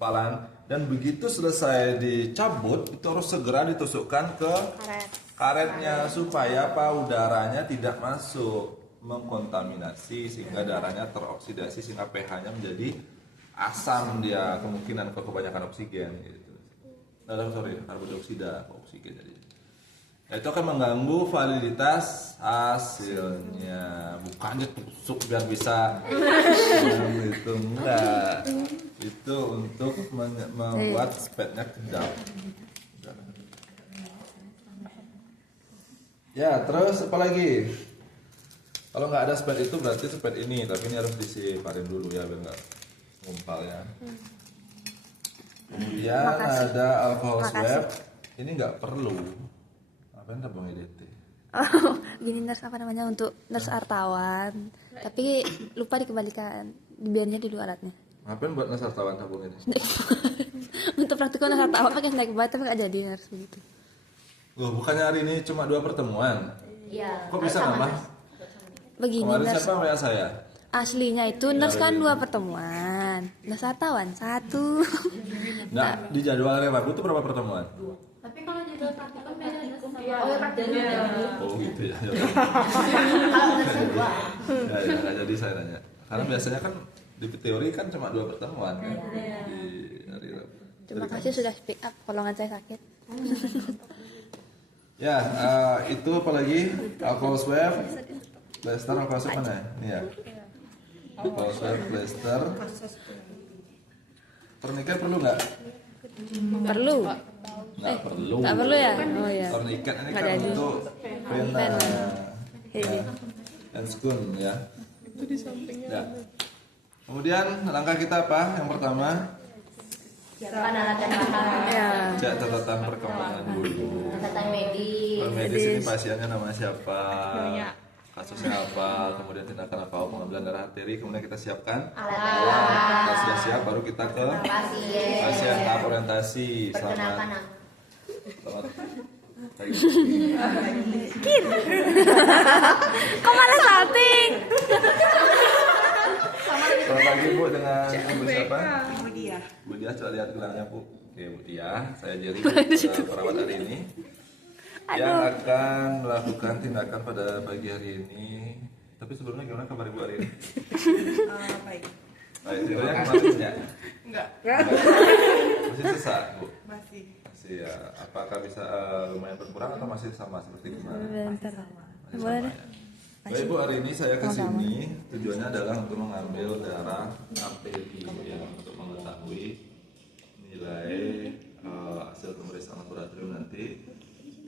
gumpalan, dan begitu selesai dicabut itu harus segera ditusukkan ke karetnya supaya udaranya tidak masuk mengkontaminasi sehingga darahnya teroksidasi sehingga pH-nya menjadi asam, dia kemungkinan kebanyakan oksigen gitu. Karbon dioksida oksigen jadi. Nah, itu akan mengganggu validitas hasilnya. Bukannya tusuk biar bisa itu enggak. Itu untuk membuat spatnya kedap. Ya, terus apa lagi? Kalau nggak ada spat itu berarti spat ini, tapi ini harus disiparin dulu ya biar nggak ngumpal ya. Kemudian ada alcohol swab. Ini nggak perlu. Apa yang Bang EDT? Oh, gini nurse apa namanya untuk nurse wartawan, tapi lupa dikembalikan, biarnya di luar alatnya. Ngapain buat nurse wartawan tabung ini? Untuk praktikum nurse wartawan pakai snack bar tapi nggak jadi nurse begitu. Loh, bukannya hari ini cuma 2 pertemuan? Iya. Kok bisa nambah? Begini Kemarin nurse. siapa WA saya? Aslinya itu nurse kan 2 pertemuan, nurse wartawan 1. Nah, di jadwal Rabu itu berapa pertemuan? Tapi kalau jadwal praktikum beda praktikum. Oh gitu ya. Kalau nggak dua. Ya, nggak jadi saya nanya. Karena biasanya kan di teori kan cuma 2 pertemuan kan di hari Rabu. Terima kasih sudah speak up, golongan saya sakit. Ya, itu apalagi alcohol swab, plaster, alcohol swab mana? Ini ya. Alcohol swab, plaster. Tourniquet perlu nggak? Perlu. Nggak perlu. Nggak perlu ya? Oh ya. Tourniquet ini Nggak kan jadi. untuk pena, Ini. dan skun ya. Ya. Kemudian langkah kita apa? Yang pertama, Siapkan alat dan bahan. Ya. cek catatan perkembangan dulu. Catatan medis. Medis ini pasiennya nama siapa, kasusnya apa, kemudian tindakan apa, pengambilan darah arteri, kemudian kita siapkan Alat. Kalau sudah siap baru kita ke Pasien. pasien tahap orientasi. Perkenalkan nama. Selamat pagi. Kok malah salting? Selamat pagi Bu, dengan Ibu siapa? Bu Dia, coba lihat gelangnya Bu. Oke Bu Dia, saya Jerry, perawat hari ini yang akan melakukan tindakan pada pagi hari ini. Tapi sebelumnya gimana kabar Ibu hari ini? Baik. Baik, tidurnya kemarin ya? Enggak. Masih sesak Bu? Masih. Masih ya. Apakah bisa lumayan berkurang atau masih sama seperti kemarin? Bentar. Masih Boleh sama deh. ya. Baik Bu, hari ini saya ke sini tujuannya adalah untuk mengambil darah arteri ya, untuk mengetahui nilai hasil pemeriksaan laboratorium nanti.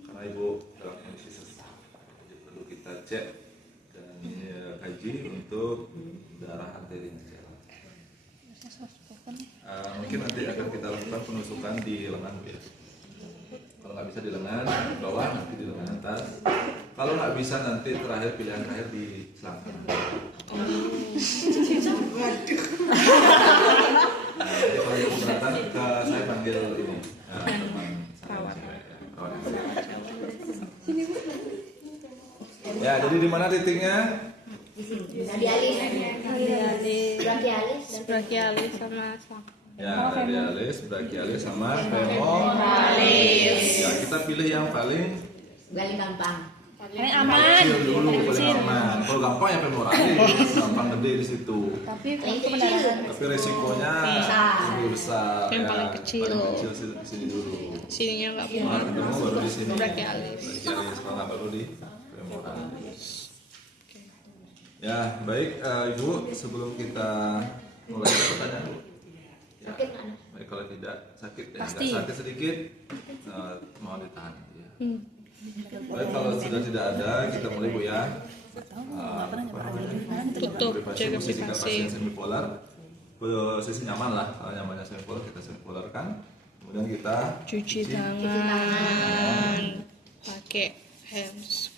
Karena Ibu dalam kondisi sesak, jadi perlu kita cek dan kaji untuk darah arterinya. Mungkin nanti akan kita lakukan penusukan di lengan ya. Kalau nggak bisa di lengan bawah, nanti di lengan atas. Kalau nggak bisa nanti terakhir pilihan terakhir di selangkah. Jadi kalau yang keberatan ke saya panggil ini teman saya. Ya, jadi di mana titiknya? Brachialis sama Ya, radialis, brachialis sama femoralis. Ya, kita pilih yang paling gampang. kecil dulu, paling aman. Kalau gampang ya femoralis, gampang gede di situ. Tapi Tapi resikonya lebih besar. Yang ya. paling kecil. Paling kecil di sini dulu. Sininya nggak Kalau muat. ketemu baru di sini. Brachialis. Brachialis, kalau nggak baru di femoralis. Ya, baik Ibu, sebelum kita mulai ada pertanyaan Bu. Sakit nggak? Baik, kalau tidak sakit ya, Pasti. nggak sakit sedikit, mau ditahan ya. Baik, kalau sudah tidak ada, kita mulai Bu ya. Tutup, jaga Posisi privasi. pasien semipolar, posisi nyaman lah. Kalau nyamannya semipolar, kita semipolarkan. Kemudian kita Cuci tangan. Pakai hands.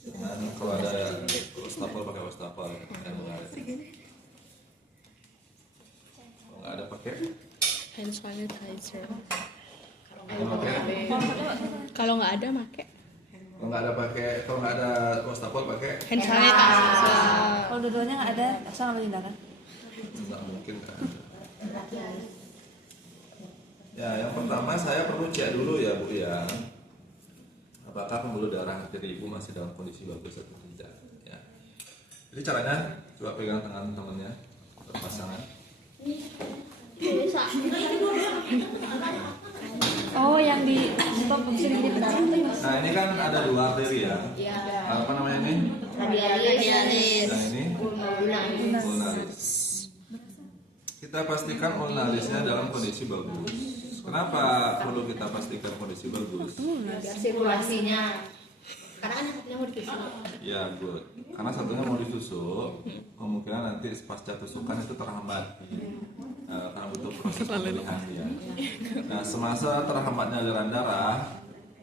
dengan kalau ada wastafel pakai wastafel. Kalau nggak ada pakai. Hand sanitizer. Kalau pakai. Kalau nggak ada, pakai Kalau nggak ada pakai, kalau nggak ada wastafel pakai. hand sanitizer. kalau dua-duanya nggak ada, asal ngambil tindakan. Nggak mungkin kan. Ya, yang pertama saya perlu cek dulu ya Bu ya, apakah pembuluh darah dari ibu masih dalam kondisi bagus atau tidak. Ya. Jadi caranya coba pegang tangan temannya berpasangan. Oh, yang di stop mesin ini benar. Nah ini kan ada dua arteri ya. Apa namanya ini? Radialis. Nah ini ulnaris. Kita pastikan ulnarisnya dalam kondisi bagus. Kenapa perlu kita pastikan kondisi bagus? Biar sirkulasinya. Karena kan yang satunya mau ditusuk. Ya good. Karena satunya mau ditusuk, kemungkinan nanti pasca tusukan itu terhambat. Karena butuh proses pemulihan ya. Nah semasa terhambatnya aliran darah,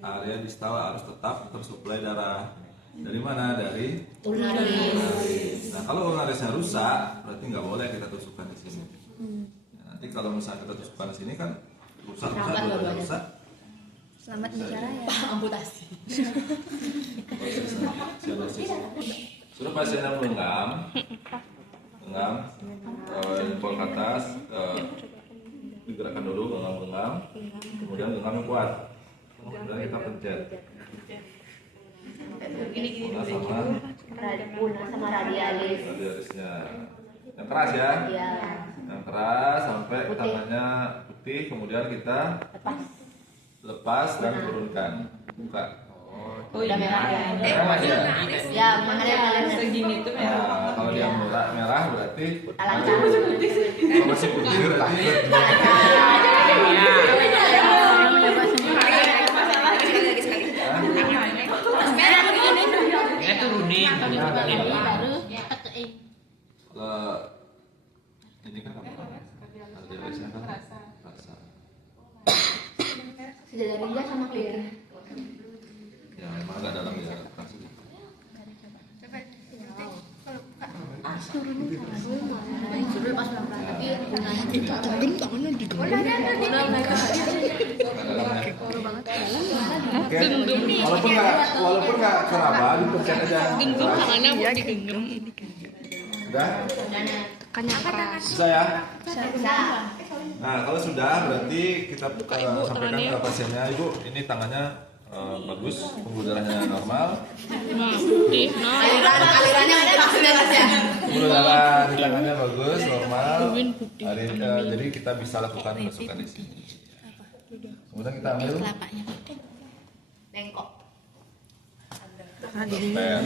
area distal harus tetap tersuplai darah. Dari mana? Dari ulnaris. Nah kalau ulnarisnya rusak, berarti nggak boleh kita tusukkan di sini. Nah, nanti kalau misalnya kita tusukkan di sini kan rusak, dua-duanya rusak. Selamat bicara ya. Amputasi. Sudah pasiennya mengenggam, jempol ke atas, digerakkan dulu, genggam, kemudian genggam yang kuat, kemudian kita pencet. Sama Radialisnya, yang keras ya, yang keras sampai tangannya putih, kemudian kita lepas dan turunkan, buka. Oh, udah merah ya. Merah ya. Ya, makanya segini tuh Nah, kalau dia merah berarti lancar. kalau masih putih berarti kalau ini kan apa? Radialisnya kan rasa. Sudah dari dia sama clear. Ya memang agak dalam ya rasa. Sudah pas pelan-pelan tapi tangannya digenggam. Oke, walaupun nggak keraba, dipencet aja. Genggam tangannya buat digenggam. Udah? Tekannya keras. Bisa ya? bisa. Nah, kalau sudah berarti kita Ibu, sampaikan tangannya. ke pasiennya, Ibu, ini tangannya bagus, pembuluh darahnya normal. Nah, putih. Nah, Alirannya udah langsung ya. Pembuluh darah di tangannya bagus, normal. Ruben putih. Jadi kita bisa lakukan penusukan di sini. Kemudian kita ambil Bengkok. pen. Nah,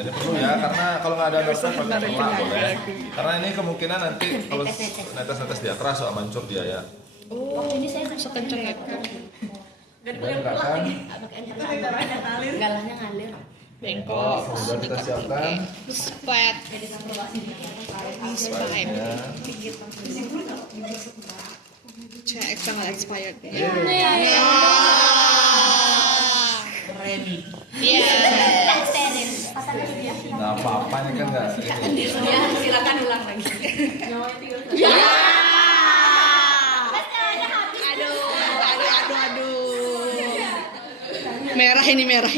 ini perlu ya, karena kalau nggak ada dokter pakai pelak boleh. Karena ini kemungkinan nanti kalau netes-netes dia keras, soal mancur dia ya. Waktu ini saya sekencang itu. Kemudian gerakan. galahnya ngalir. Bengkok. Kemudian kita siapkan Splat. spike-nya. Cek tanggal expired. Iya. Nah, apa-apanya kan nggak ini. Ya, silakan ulang lagi. Aduh. Merah ini. Yang merah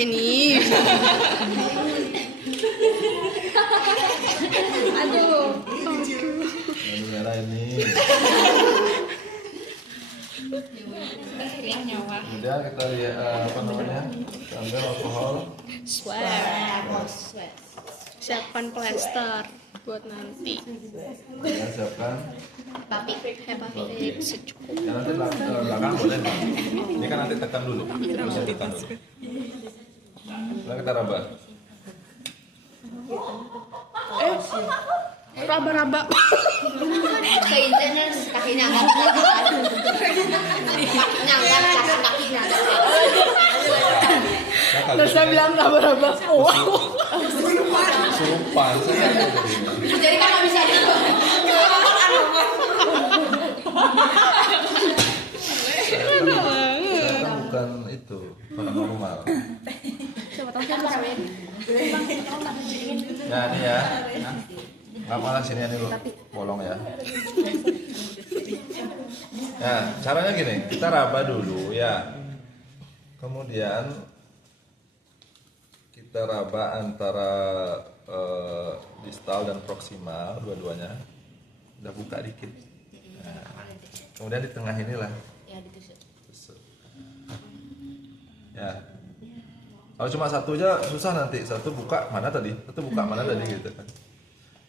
ini. Kemudian kita lihat apa namanya? Kita ambil alkohol. Sweat. Siapkan plester buat nanti. Kemudian siapkan. Hepatitis secukupnya. Ya nanti belakang boleh. Ini kan nanti tekan dulu. Terus tekan dulu. Lalu kita raba. Raba-raba. Keinginnya kakinya angkat. Kakinya kakinya. Terus saya bilang raba-raba. surupan saya jadinya. Jadi kan nggak bisa gitu. Saya bukan itu, paranormal. Nah ini ya. Nggak malah sini ya, nih lu bolong ya. Nah caranya gini, kita raba dulu ya. Kemudian kita raba antara distal dan proksimal dua-duanya. Udah buka dikit. Nah, kemudian di tengah inilah. Ya ditusuk. Tusuk. Ya. Kalau cuma satu aja susah nanti. Satu buka mana tadi? Satu buka mana tadi gitu kan.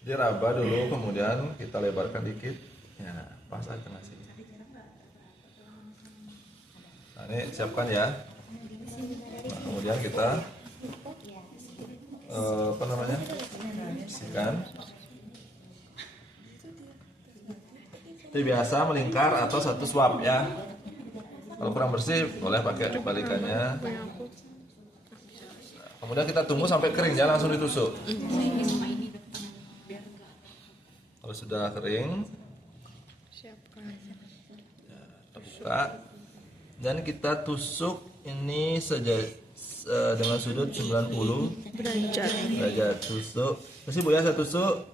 Jadi raba dulu, kemudian kita lebarkan dikit. Ya, pas aja nasi. Nah, ini siapkan ya. Nah, kemudian kita apa namanya? Bersihkan. Itu biasa melingkar atau satu suap ya. Kalau kurang bersih boleh pakai balikannya. Kemudian kita tunggu sampai kering, jangan langsung ditusuk. Kalau sudah kering, Siapkan. kita buka dan kita tusuk ini dengan sudut 90 derajat. Tusuk. Masih Bu ya, saya tusuk.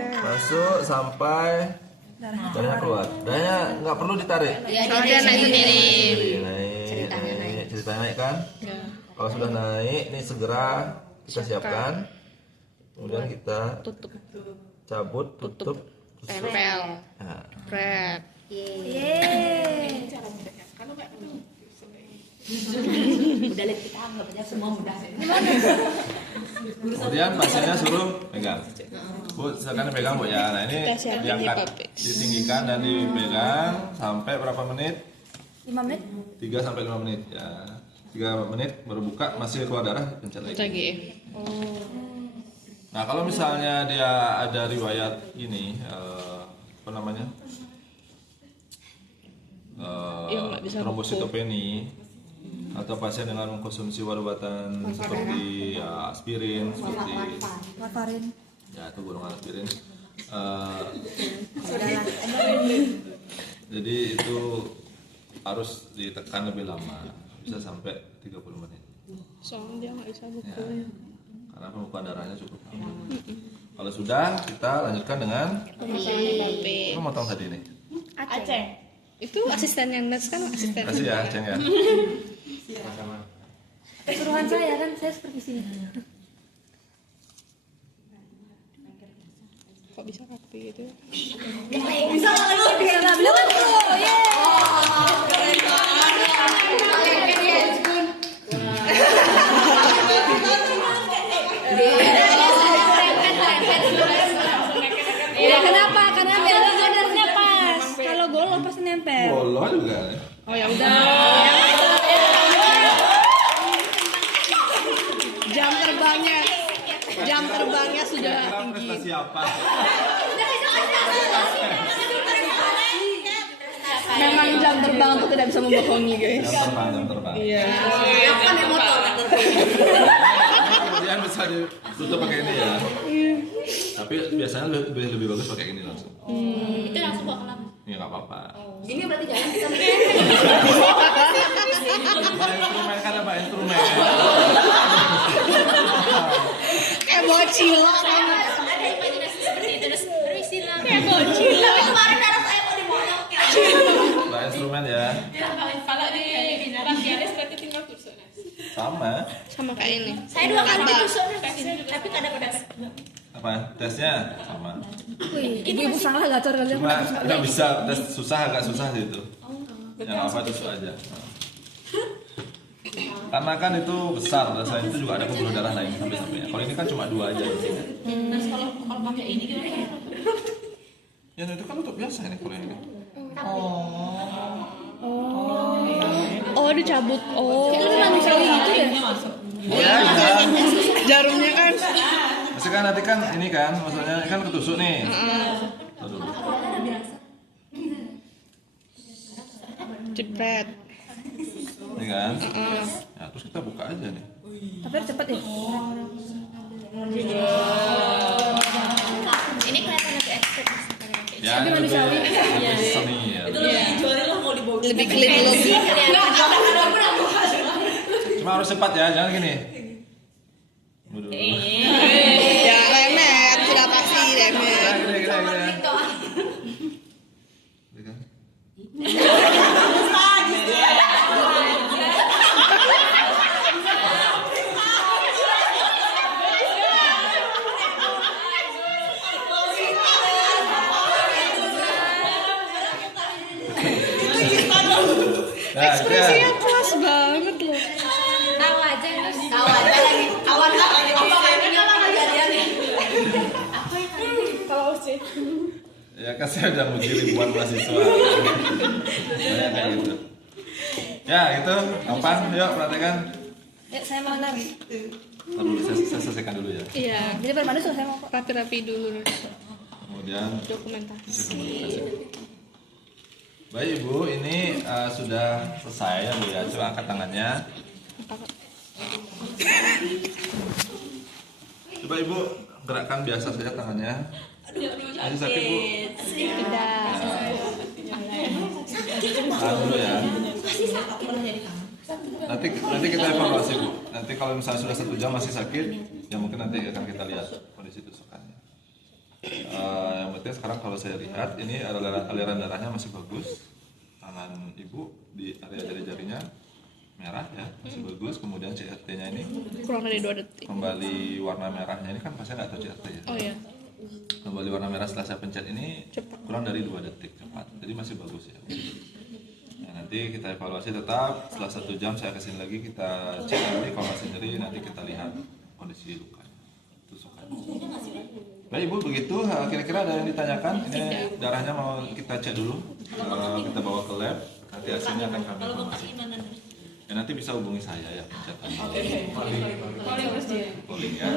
Masuk sampai darahnya keluar. Darahnya nggak perlu ditarik. Soalnya dia naik sendiri. Naik. Ceritanya naik kan? Kalau sudah naik, ini segera kita siapkan. Kemudian kita Tutup. cabut, tutup, tusuk. Tempel. Nah, Pret. Udah lihat kita anggap aja semua mudah. kemudian pasirnya suruh pegang. Bu, silakan dipegang Bu ya. Nah ini Kita siapin diangkat, di papix. ditinggikan dan dipegang sampai berapa menit? 5 menit. 3 sampai 5 menit ya. 3 menit baru buka, masih keluar darah, pencet lagi. Lagi. Nah kalau misalnya dia ada riwayat ini apa namanya Yang nggak bisa trombositopeni atau pasien dengan mengkonsumsi obat-obatan seperti ya, aspirin seperti Warfarin. ya itu golongan aspirin. Jadi itu harus ditekan lebih lama, bisa sampai 30 menit. Soalnya dia nggak bisa Ya, mukul. karena pembukaan darahnya cukup lama. Kalau sudah, kita lanjutkan dengan Pemasangan papix. apa motong tadi nih. Aceh. Itu asistennya Nes kan asisten. Kasih ya, Ceng ya. Keseruan saya kan, saya supervisi. Kok bisa rapi gitu? Bisa lah, beliau kan pro. Ya kenapa? Karena biar nempel pas. Kalau golong pasti nempel. Bolo juga. Oh ya udah. Jam terbangnya sudah tinggi. Prestasi apa? Memang jam terbang itu tidak bisa membohongi guys. Jam terbang. Iya. Apa nih motor? Kemudian bisa ditutup pakai ini ya. Tapi biasanya lebih bagus pakai ini langsung. Itu langsung bawa ke lambung. Ya nggak apa-apa. Ini berarti jangan kita Instrumen kan apa instrumen? Kayak bocil. ada imajinasi seperti itu terus berisi lah. Kayak bocil. Tapi kemarin darah saya mau dimotong. Nah instrumen ya. Kalau di Raffianis berarti tinggal tusuk. Sama. Sama kayak ini. Saya 2 kali ditusuk tapi kadang-kadang Apa tesnya sama. Wih, ibu-ibu salah gacor kali. Cuma nggak bisa tes susah agak susah sih itu. Yang apa tusuk aja. Karena kan itu besar, dan selain itu juga ada pembuluh darah lain sampai-sampainya. Kalau ini kan cuma 2 aja. Terus kalau pakai ini gimana? Ya itu kan untuk biasa ini kalau ini. Oh dicabut. Oh. Itu kan manusiawi gitu ya. Ya, ya. Jarumnya kan. Masih kan nanti kan ini kan, maksudnya kan ketusuk nih. Aduh. Jepret. Ini kan. Ya, terus kita buka aja nih. Tapi harus cepet ya. Ini kelihatan lebih ekstrim. Ya, ini lebih seni ya. Lebih clean look. Cuma harus cepat ya, jangan gini. Waduh. Ya remet, sudah pasti remet. Gini, gini. Ini kan. Nah, Ekspresinya puas banget loh. Tahu aja Nus. Tahu aja lagi. Awan lagi apa lagi kejadian nih. Kalau sih. Ya kan saya udah muji ribuan mahasiswa. Saya kayak gitu. Ya gitu, apa? Yuk praktekan. Ya, saya mau nari. Dulu saya selesaikan dulu ya. Iya. Jadi bermana saya mau kok. Rapi-rapi dulu Kemudian dokumentasi. baik Ibu, ini sudah selesai ya Bu ya. Coba angkat tangannya. Coba Ibu gerakkan biasa saja tangannya. Masih sakit Bu? Tidak. Tahan dulu ya. Nanti kita evaluasi Bu. Nanti kalau misalnya sudah 1 jam masih sakit, ya mungkin nanti akan kita lihat kondisi tusukannya. Yang penting sekarang kalau saya lihat ini aliran darahnya masih bagus. Tangan Ibu di area jari-jarinya merah ya, masih bagus. Kemudian CRT-nya ini Kurang dari 2 detik. kembali warna merahnya, ini kan pasien nggak tahu CRT ya. Oh iya. Kembali warna merah setelah saya pencet ini Cepat. kurang dari 2 detik cepat, jadi masih bagus ya. Nah, nanti kita evaluasi tetap setelah 1 jam saya kesini lagi, kita cek lagi kalau masih nyeri, nanti kita lihat kondisi lukanya, tusukannya. Baik Ibu, begitu. Kira-kira ada yang ditanyakan? Ini darahnya mau kita cek dulu, kita bawa ke lab, nanti hasilnya akan kami informasi. Ya nanti bisa hubungi saya ya pencetannya. Calling ya.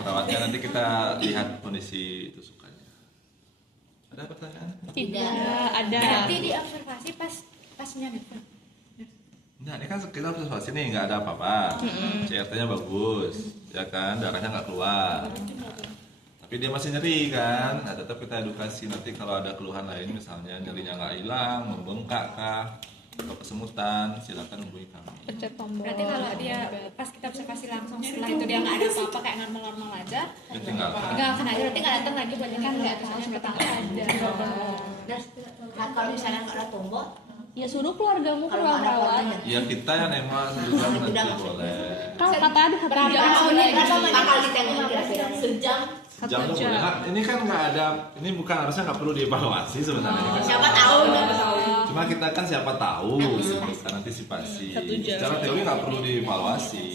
Perawatnya nanti kita lihat kondisi tusukannya. Ada pertanyaan? Tidak ada. Berarti diobservasi pas nyampe. Nah ini kan kita observasi nih nggak ada apa-apa. CRT-nya bagus, ya kan, darahnya nggak keluar. Tapi dia masih nyeri kan. Nah tetap kita edukasi nanti kalau ada keluhan lain, misalnya nyerinya nggak hilang, membengkak kah, atau kesemutan, silakan hubungi kami. Pencet tombol. Berarti kalau dia pas kita observasi langsung setelah itu dia nggak ada apa-apa kayak normal-normal aja, Ya, tinggalkan. tinggalkan aja. Berarti nggak datang lagi buat kan nggak tahu seperti ada. Nah, kalau misalnya nggak ada tombol, Ya suruh keluargamu kalau pulang nggak ada rawat. korbannya. Ya kita yang emang juga nanti boleh. Kalau kata ada satu jam. Berapa bakal ditengokin kira-kira? Sejam. Jam tuh boleh. Nah, ini kan nggak ada, ini bukan harusnya nggak perlu dievaluasi sebenarnya. Ini kan Siapa tahu nggak tahu. cuma kita kan siapa tahu, kan antisipasi. 1 jam. Secara teori nggak perlu dievaluasi.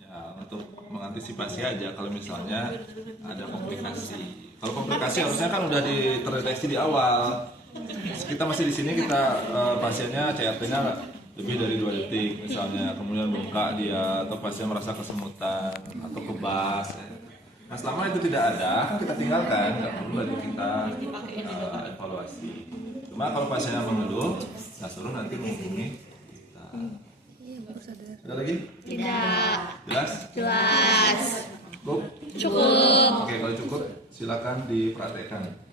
Ya untuk mengantisipasi aja kalau misalnya ada komplikasi. Kalau komplikasi harusnya kan udah terdeteksi di awal. Kita masih di sini, kita pasiennya CRT-nya lebih dari 2 detik misalnya, kemudian bengkak dia atau pasien merasa kesemutan atau kebas. Nah selama itu tidak ada, kan kita tinggalkan, nggak perlu lagi kita evaluasi. Cuma kalau pasiennya mengeluh, nah suruh nanti menghubungi kita. Ada lagi? Tidak. Jelas? Jelas. Cukup? Cukup. Oke, kalau cukup silakan dipraktekkan.